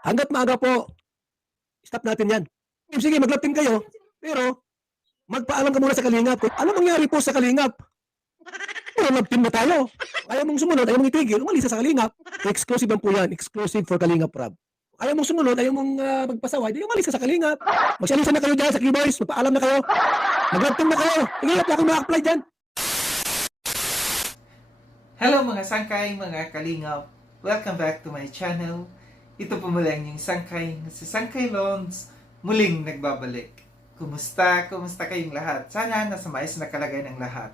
Hangga't maaga po, stop natin yan. Sige, mag-love team kayo, pero magpaalam ka muna sa Kalingap. Ano mangyari po sa Kalingap? Puro love team na tayo. Ayaw mong sumunod, ayaw mong itigil, umalis ka sa Kalingap. Exclusive lang po yan, exclusive for Kalingap Rob. Ayaw mong sumunod, ayaw mong magpasaway, di umalis ka sa Kalingap. Magsialisan na kayo dyan sa Keyboys, magpaalam na kayo. Mag-love team na kayo. Sige, wala akong ma-apply dyan. Hello mga sangkay, mga kalingap. Welcome back to my channel. Ito po muli ang inyong sangkay, si Sangkay Lons, muling nagbabalik. Kumusta? Kumusta kayong lahat? Sana nasa maayos na kalagayan ng lahat.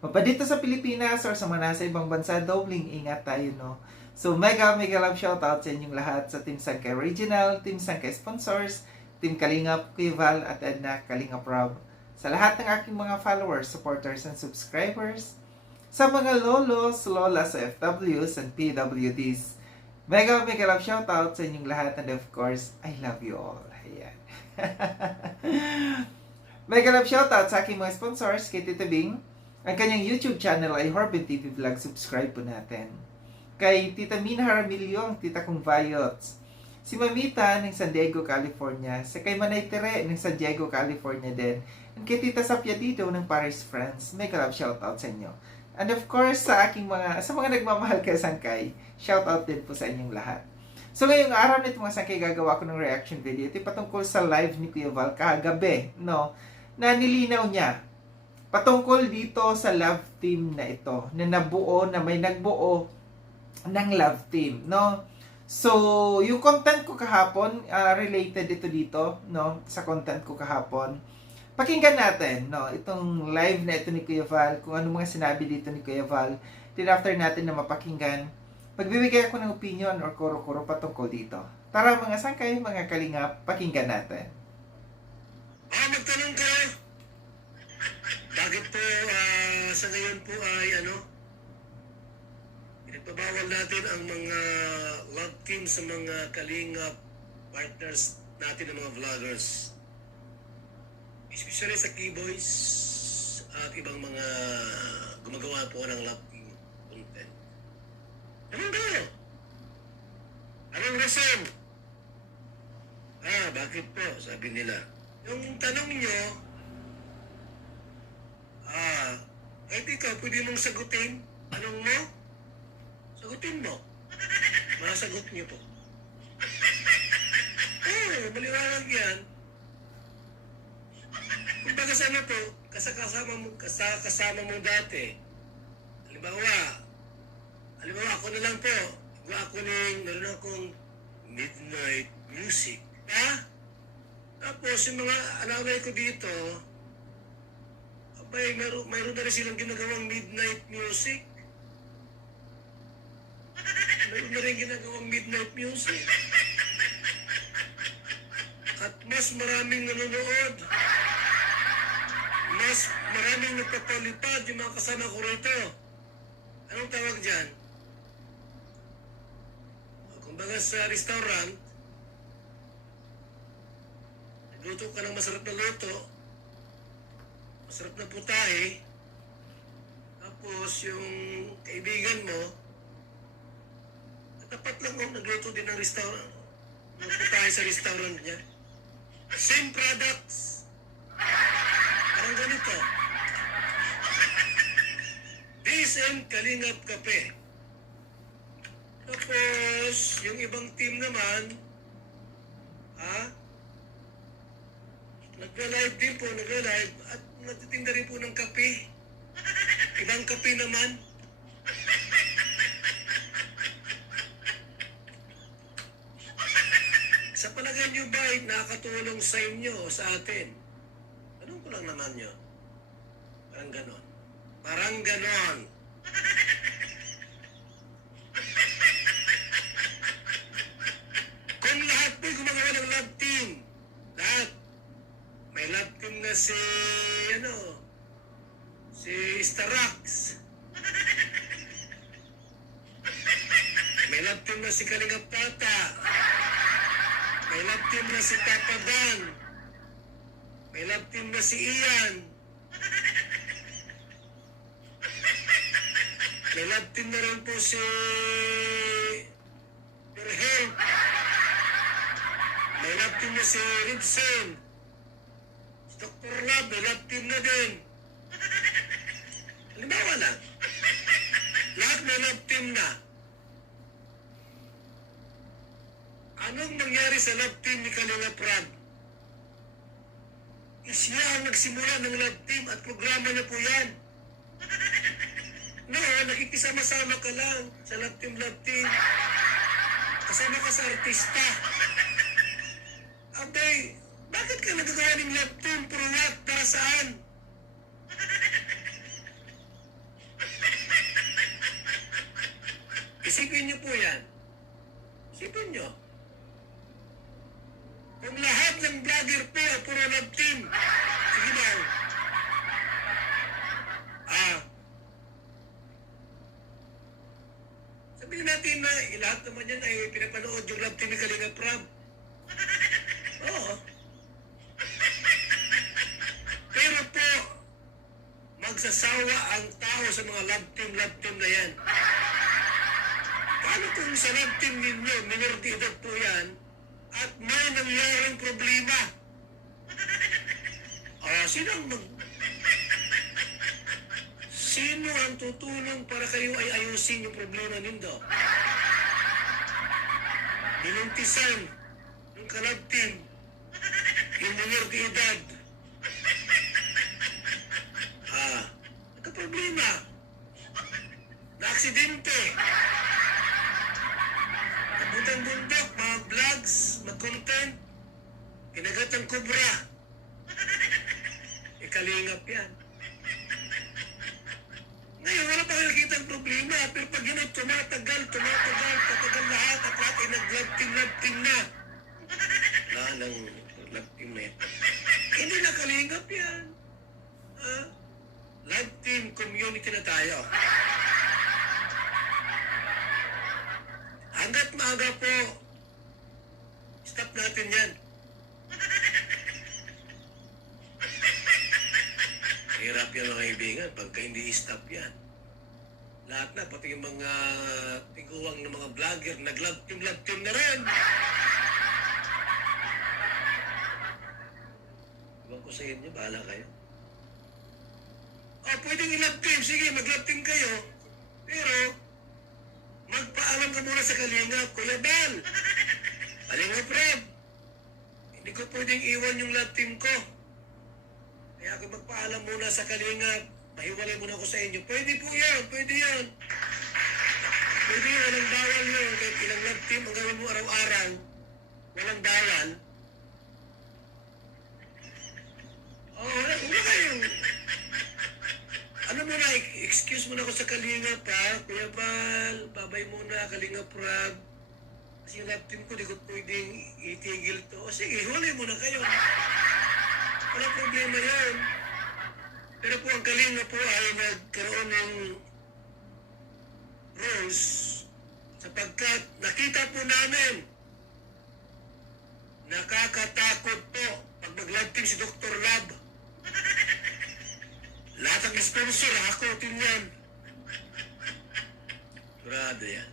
Mapadito sa Pilipinas or sa mga nasa ibang bansa, dobling ingat tayo, no? So mega love shoutout sa inyong lahat sa Team Sangkay Original, Team Sangkay Sponsors, Team Kalingap, Kuya Val at Edna Kalingap Rob. Sa lahat ng aking mga followers, supporters, and subscribers, sa mga lolos, lolas, FWs, and PWDs. Mega love shoutout sa inyong lahat, and of course, I love you all. Ayan. Mega love shoutout sa aking mga sponsors, kay Tita Bing. Ang kanyang YouTube channel ay Horbin TV Vlog. Subscribe po natin. Kay Tita Mina Haramilio, ang tita kong Vayots. Si Mamita ng San Diego, California. Si kay Manay Tere ng San Diego, California din. And kay Tita Sapia dito ng Paris, France. Mega love shoutout sa inyo. And of course, sa mga nagmamahal kay Sangkay, shoutout din po sa inyong lahat. So ngayong araw nito mga Sangkay, gagawa ko ng reaction video. Ito patungkol sa live ni Kuya Val kagabi, no? Na nilinaw niya patungkol dito sa love team na ito, na may nagbuo ng love team, no? So, yung content ko kahapon, related ito dito, no? Sa content ko kahapon. Pakinggan natin, no, itong live na ito ni Kuya Val, kung ano mga sinabi dito ni Kuya Val. Then after natin na mapakinggan, magbibigay ako ng opinion or kuro-kuro patungkol dito. Tara mga sangkay, mga kalingap, pakinggan natin. Magtanong ka, bakit po sa ngayon po ay ipabawal natin ang mga love team sa mga kalingap partners natin ng mga vloggers? Especially sa Keyboys at ibang mga gumagawa po ng love team content. Anong ba? Anong reason? Bakit po? Sabi nila. Yung tanong nyo, ay di ka, pwede mong sagutin. Anong mo? Sagutin mo. Masagot nyo po. Maliwanag yan. Kumbaga sa ano po, kasama mo dati. Halimbawa ako na lang po. Meron akong midnight music. Tapos yung mga alaway ko dito, mayroon na rin silang ginagawang midnight music. Mayroon na rin ginagawang midnight music. At mas maraming nanonood. Mas maraming nagpapalipad yung mga kasama ko rito. Anong tawag dyan? Kumbaga sa restaurant, nagluto ka ng masarap na luto, masarap na putahe, tapos yung kaibigan mo, tapat lang nagluto din ng restaurant, ng putahe sa restaurant niya. Same products. Parang ganito. DSM Kalingap Kape. Tapos, yung ibang team naman, nagla-live din po, at nagtitinda rin po ng kape. Ibang kape naman. Sa palagay nyo ba ay nakakatulong sa inyo o sa atin? Anong ko lang naman nyo? Parang ganon. Parang ganon. Kung lahat po gumagawa ng love team, lahat, may love team na si Starax. May love team na si Kalingap Tata. May love team na si Papa Dan. May love team na si Ian. May love team na rin po si Berhel. May love team na si Ridson. Si Dr. Love, may love team na din. Halimbawa lang. Lahat may love team na. Anong nangyari sa love team ni Kalinga Prab? Siya ang nagsimula ng love team at programa niya po yan. No, nakikisama-sama ka lang sa love team, love team. Kasama ka sa artista. Abay, bakit ka nagagawa ng love team? Puro what? Para saan? Isipin niyo po yan. Isipin niyo. Kung lahat ng vlogger po ay puro love team, sige daw. Sabihin natin na lahat naman yan ay pinapanood yung love team ni Kalinga Prab. Oo. Pero po, magsasawa ang tao sa mga love team na yan. Paano kung sa love team ninyo, minor de edad po yan, at may nangyaring problema? Sino ang tutulong para kayo ay ayusin yung problema nindo? Binuntisan ng kalab team, yung minor de edad. Nagka-problema. Na-aksidente. Nabutang bundok, mga vlogs, mag-content, kinagat ang kubra. Ikalingap yan. Ngayon, wala pa kayo nakita ang problema, pero pag yun ay tumatagal lahat, at lahat ay nag-love team na. Lahat ng love team na yan. Hindi na kalingap yan. Love team community na tayo. Hanggat maaga po, stop natin yan. Hirap yan mga kaibigan pagka hindi stop yan. Lahat na, pati yung mga tiguang ng mga vlogger, nag-love team na rin. Iwan ko sa inyo, bahala kayo. Pwedeng i-love team, sige, mag-love team kayo. Pero, magpaalam ka muna sa Kalingap, Kuya Bal. Kalingap Reb, hindi ko pwedeng iwan yung love team ko. Kaya ako magpaalam muna sa Kalingap, mahiwalay muna ako sa inyo. Pwede po yan, pwede yan. Pwede yan, walang bawal yun. Kahit ilang love team ang gawin mo araw-araw, walang bawal. Wala kayong... Ano muna, excuse muna ako sa Kalingap ha, Kuya Bal, babay muna, Kalingap Rab. Kasi yung love team ko, di ko pwedeng itigil to. O sige, huli muna kayo. Wala problema yan. Pero po ang Kalingap po ay nagkaroon ng rules sapagkat nakita po namin nakakatakot po pag mag-love team si Dr. Lab. Lahat ang sponsor, hakotin yan. Grado yan.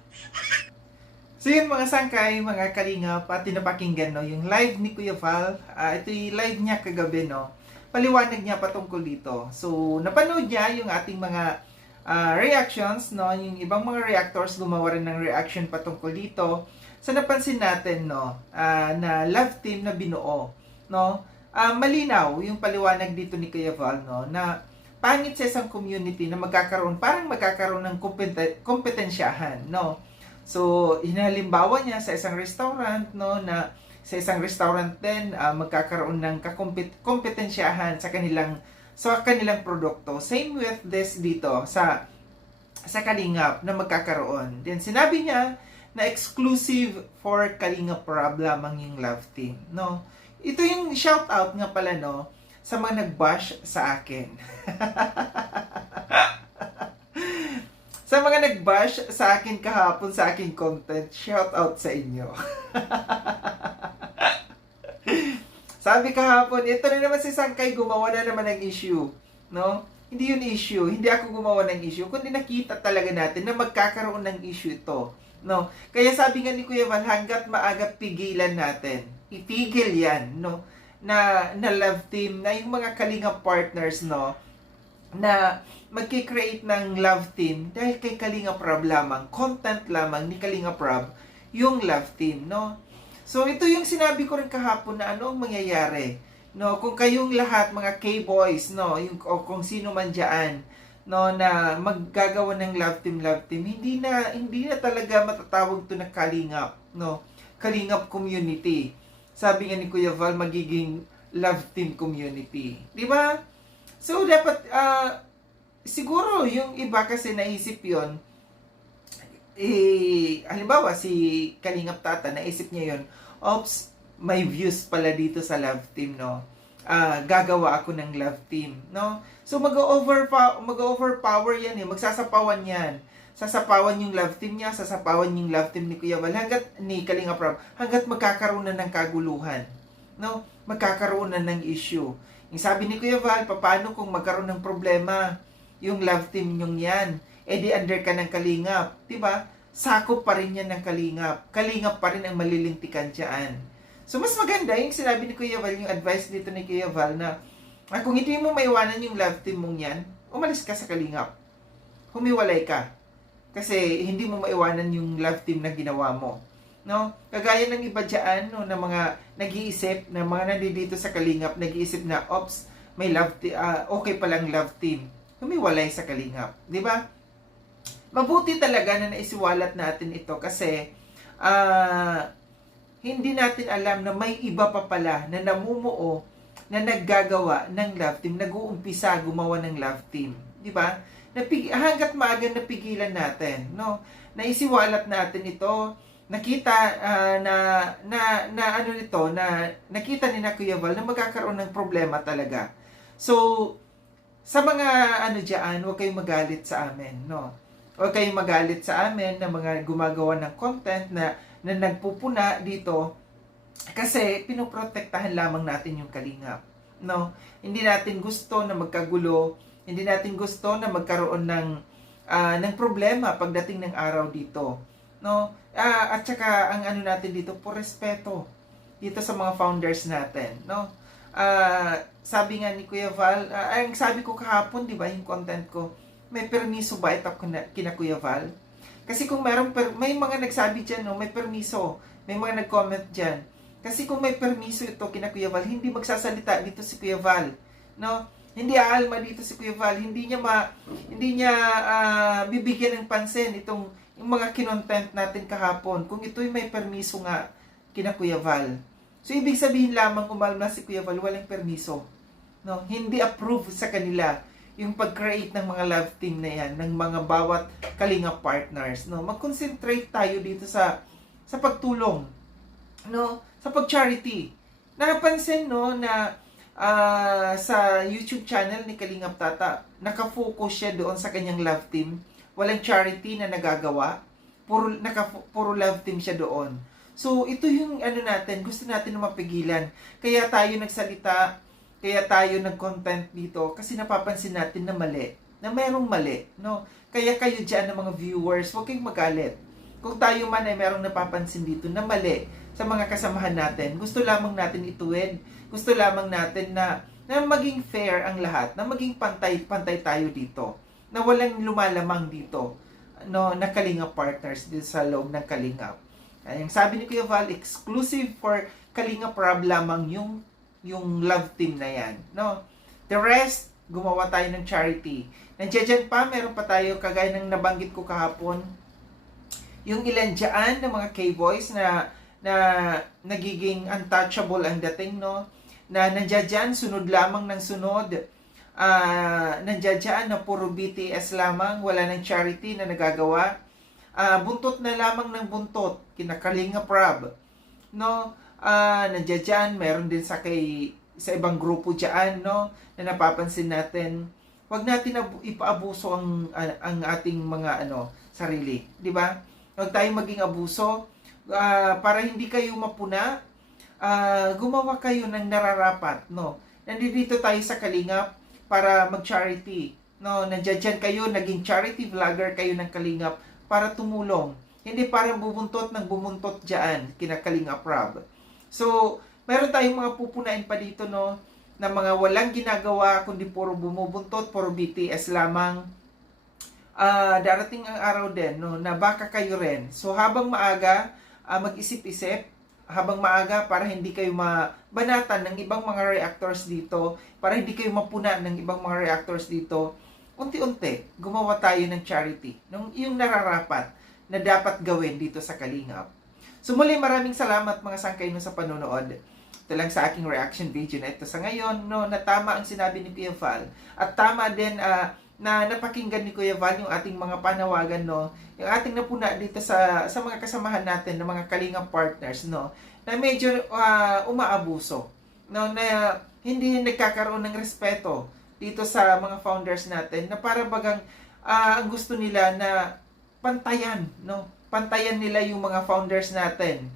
So yun mga sangkay, mga kalingap, at tinapakinggan no, yung live ni Kuya Val, ito yung live niya kagabi no, paliwanag niya patungkol dito. So napanood niya yung ating mga reactions no, yung ibang mga reactors gumawa rin ng reaction patungkol dito. So napansin natin no, na love team na binuo no, malinaw yung paliwanag dito ni Kuya Val no, na pangit sa isang community na parang magkakaroon ng kompetensyahan, no? So, hinalimbawa niya sa isang restaurant, no, na sa isang restaurant din, magkakaroon ng kompetensyahan sa kanilang produkto. Same with this dito, sa Kalingap na magkakaroon. Then, sinabi niya na exclusive for Kalingap Prab lamang yung love team, no? Ito yung shout out nga pala, no, sa mga nag-bash sa akin. Sa mga nag-bash sa akin kahapon sa aking content, shout out sa inyo. Sabi kahapon, ito na naman si Sangkay gumawa na naman ng issue, no? Hindi yun issue, hindi ako gumawa ng issue, kundi nakita talaga natin na magkakaroon ng issue ito, no? Kaya sabi nga ni Kuya Val, hanggat maaga pigilan natin. itigil yan, no? Na love team, na yung mga Kalinga partners, no? Na magki-create ng love team dahil kay Kalinga Prab lamang, content lamang ni Kalinga Prab yung love team, no? So ito yung sinabi ko rin kahapon na ano ang mangyayari, no? Kung kayong lahat mga K-boys, no, yung o kung sino man diyan, no, na maggagawa ng love team, hindi na talaga matatawag to na Kalingap, no? Kalingap community. Sabi nga ni Kuya Val, magiging love team community, di ba? So dapat siguro yung iba kasi naisip yon, halimbawa si Kalingap Tata, naisip niya yon, oops, may views pala dito sa love team, no? Gagawa ako ng love team, no? So mag-overpower yan eh, magsasapawan yan. Sasapawan yung love team niya, sasapawan yung love team ni Kuya Val, hanggat ni Kalingap Prab, hanggat magkakaroon na ng kaguluhan, no? Magkakaroon na ng issue. Yung sabi ni Kuya Val, paano kung magkaroon ng problema yung love team yung yan? Di under ka ng Kalingap, diba? Sakop pa rin yan ng Kalingap. Kalingap pa rin ang malilintikan dyan. So, mas maganda yung sinabi ni Kuya Val, yung advice dito ni Kuya Val na kung hindi mo maiwanan yung love team mong yan, umalis ka sa Kalingap. Humiwalay ka. Kasi hindi mo maiwanan yung love team na ginawa mo. No? Kagaya ng iba dyan, no, na mga nag-iisip, na mga nandito sa Kalingap, nag-iisip na, ops, may love team, okay palang love team. Humiwalay sa Kalingap. Di ba? Mabuti talaga na naisiwalat natin ito kasi hindi natin alam na may iba pa pala na namumuo na naggagawa ng love team, nag-uumpisa gumawa ng love team, di ba? Hangga't maaga napigilan natin, no? Naisiwalat natin ito, nakita na ano nito, na nakita ni na Kuya Val na magkakaroon ng problema talaga. So, sa mga ano diyan, huwag kayong magalit sa amin, no? Huwag kayong magalit sa amin na mga gumagawa ng content na nagpupuna dito kasi pinoprotektahan lamang natin yung Kalingap, no? Hindi natin gusto na magkagulo, hindi natin gusto na magkaroon ng problema pagdating ng araw dito, no? At saka ang ano natin dito, po respeto dito sa mga founders natin, no? Sabi nga ni Kuya Val, ang sabi ko kahapon, di ba, yung content ko, may permiso ba ito kina Kuya Val? Kasi kung may mga nagsabi dyan, no, may permiso, may mga nag-comment dyan. Kasi kung may permiso ito kina Kuya Val, hindi magsasalita dito si Kuya Val, no? Hindi aalma dito si Kuya Val, hindi niya bibigyan ng pansin itong yung mga kinontent natin kahapon. Kung ito'y may permiso nga kina Kuya Val. So ibig sabihin lamang umalma si Kuya Val, walang permiso, no? Hindi approve sa kanila yung pag-create ng mga love team na yan, ng mga bawat Kalinga partners, no? Mag-concentrate tayo dito sa pagtulong, no? Sa pag-charity. Napansin, no, na sa YouTube channel ni Kalingap Tata, nakafocus siya doon sa kanyang love team. Walang charity na nagagawa. Puro love team siya doon. So, ito yung ano natin, gusto natin na mapigilan. Kaya tayo nagsalita, kaya tayo nag-content dito kasi napapansin natin na mali, na merong mali, no? Kaya kayo dyan ng mga viewers, huwag kayong magalit. Kung tayo man ay merong napapansin dito na mali sa mga kasamahan natin, gusto lamang natin ituwid, gusto lamang natin na maging fair ang lahat, na maging pantay tayo dito, na walang lumalamang dito, no, na Kalinga partners dito sa loob ng Kalingap. Ang sabi ni Kuya Val, exclusive for Kalinga Prab lamang yung love team na yan, no? The rest, gumawa tayo ng charity. Nandiyan pa, meron pa tayo, kagaya ng nabanggit ko kahapon, yung ilan dyan ng mga K-boys na nagiging untouchable ang dating, no? Na nandiyan dyan, sunod lamang ng sunod. Nandiyan dyan na puro BTS lamang, wala ng charity na nagagawa. Buntot na lamang ng buntot, kinakalinga Prab, no? Nandiyan dyan, meron din sa ibang grupo dyan, no, na napapansin natin. Huwag natin ipaabuso ang ating mga sarili, di ba? Huwag tayong maging abuso para hindi kayo mapuna. Gumawa kayo ng nararapat, no? Nandito tayo sa Kalingap para mag-charity, no? Nandiyan dyan kayo, naging charity vlogger kayo ng Kalingap para tumulong. Hindi para bubuntot ng bumuntot dyan, kina Kalinga Prab. So, meron tayong mga pupunain pa dito, no, na mga walang ginagawa, kundi puro bumubuntot, puro BTS lamang. Darating ang araw din, no, na baka kayo rin. So, habang maaga, mag-isip-isip, habang maaga para hindi kayo mabanatan ng ibang mga reactors dito, para hindi kayo mapunan ng ibang mga reactors dito, unti-unti, gumawa tayo ng charity, yung nararapat na dapat gawin dito sa Kalingap. So muli, maraming salamat mga sangkay no sa panonood. Ito lang sa aking reaction video na ito sa ngayon, no, na tama ang sinabi ni Kuya Val. At tama din na napakinggan ni Kuya Val yung ating mga panawagan, no, yung ating napuna dito sa mga kasamahan natin, ng mga Kalingap partners, no, na medyo umaabuso, no, na hindi nagkakaroon ng respeto dito sa mga founders natin, na para bagang ang gusto nila na pantayan, no, pantayan nila yung mga founders natin.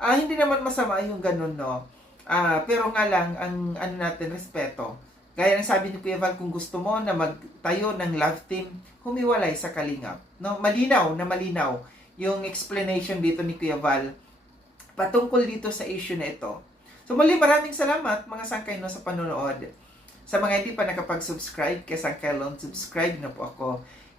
Hindi naman masama yung ganun, no, pero nga lang ang ano natin, respeto. Gaya ng sabi ni Kuya Val, kung gusto mo na magtayo ng love team, humiwalay sa Kalingap. No? Malinaw na malinaw yung explanation dito ni Kuya Val patungkol dito sa issue na ito. So muli, maraming salamat mga sangkay no sa panonood. Sa mga hindi pa nakapag-subscribe kay Sangkay Lone, subscribe na po ako.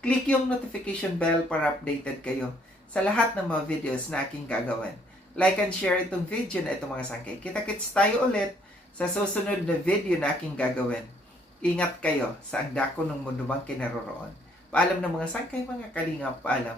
Click yung notification bell para updated kayo sa lahat ng mga videos na aking gagawin. Like and share itong video na ito mga sangkay. Kita-kits tayo ulit sa susunod na video na aking gagawin. Ingat kayo sa ang dako ng mundo bang kinaroroon. Paalam ng mga sangkay, mga Kalingap, paalam.